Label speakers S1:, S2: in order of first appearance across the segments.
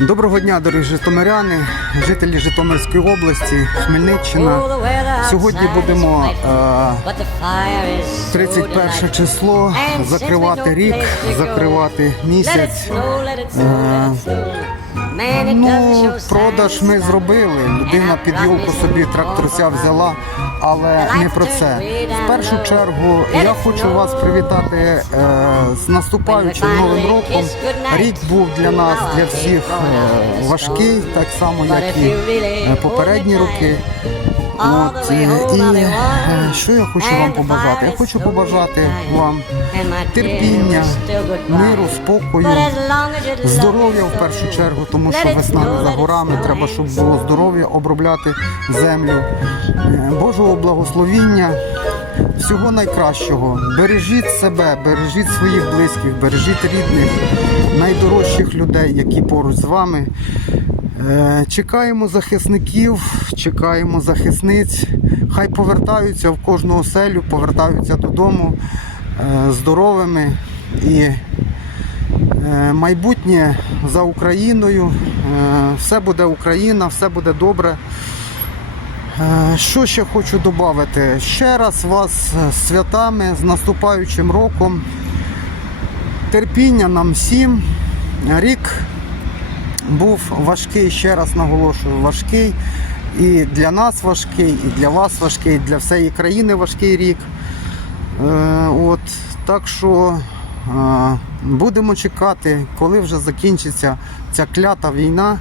S1: Доброго дня, дорогі житомиряни, жителі Житомирської області, Хмельниччина. Сьогодні будемо е, 31 число закривати рік, закривати місяць. Е, Ну, продаж ми зробили. Людина під юлку собі тракторця взяла, але не про це. В першу чергу я хочу вас привітати е, з наступаючим новим роком. Рік був для нас, для всіх е, важкий, так само як і е, попередні роки. От, і е, що я хочу вам побажати? Я хочу побажати вам терпіння, миру, спокою, здоров'я в першу чергу, тому що весна не за горами. Треба, щоб було здоров'я, обробляти землю, Е, Божого благословіння, всього найкращого. Бережіть себе, бережіть своїх близьких, бережіть рідних, найдорожчих людей, які поруч з вами. Е, Чекаємо захисників, чекаємо захисниць. Хай повертаються в кожну оселю, повертаються додому е, здоровими і е, майбутнє за Україною. Все буде Україна, все буде добре. Що ще хочу додати? Ще раз вас з святами, з наступаючим роком. Терпіння нам всім. Рік був важкий, ще раз наголошую, важкий. І для нас важкий, і для вас важкий, і для всієї країни важкий рік. Е, от, так що е, будемо чекати, коли вже закінчиться ця клята війна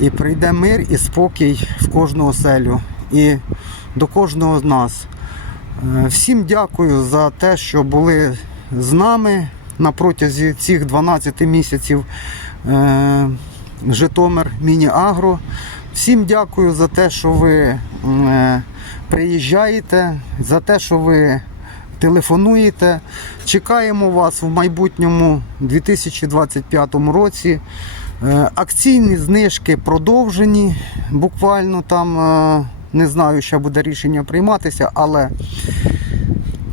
S1: і прийде мир і спокій в кожну оселю і до кожного з нас. Е, Всім дякую за те, що були з нами на протязі цих 12 місяців. Е, Житомир Міні-Агро. Всім дякую за те, що ви е, приїжджаєте, за те, що ви телефонуєте. Чекаємо вас в майбутньому 2025 році. Е, Акційні знижки продовжені. Буквально там е, не знаю, ще буде рішення прийматися, але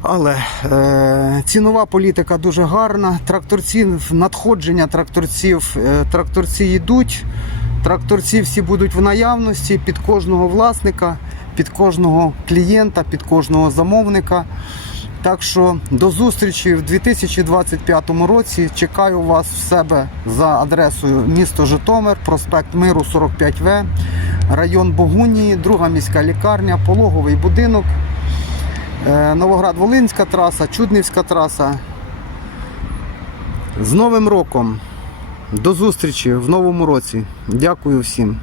S1: але е, цінова політика дуже гарна. Тракторці, надходження тракторців, е, тракторці йдуть. Тракторці всі будуть в наявності під кожного власника, під кожного клієнта, під кожного замовника. Так що до зустрічі в 2025 році. Чекаю вас в себе за адресою місто Житомир, проспект Миру 45В, район Богунії, друга міська лікарня, пологовий будинок. Е, Новоград-Волинська траса, Чуднівська траса. З Новим роком! До зустрічі в новому році. Дякую всім.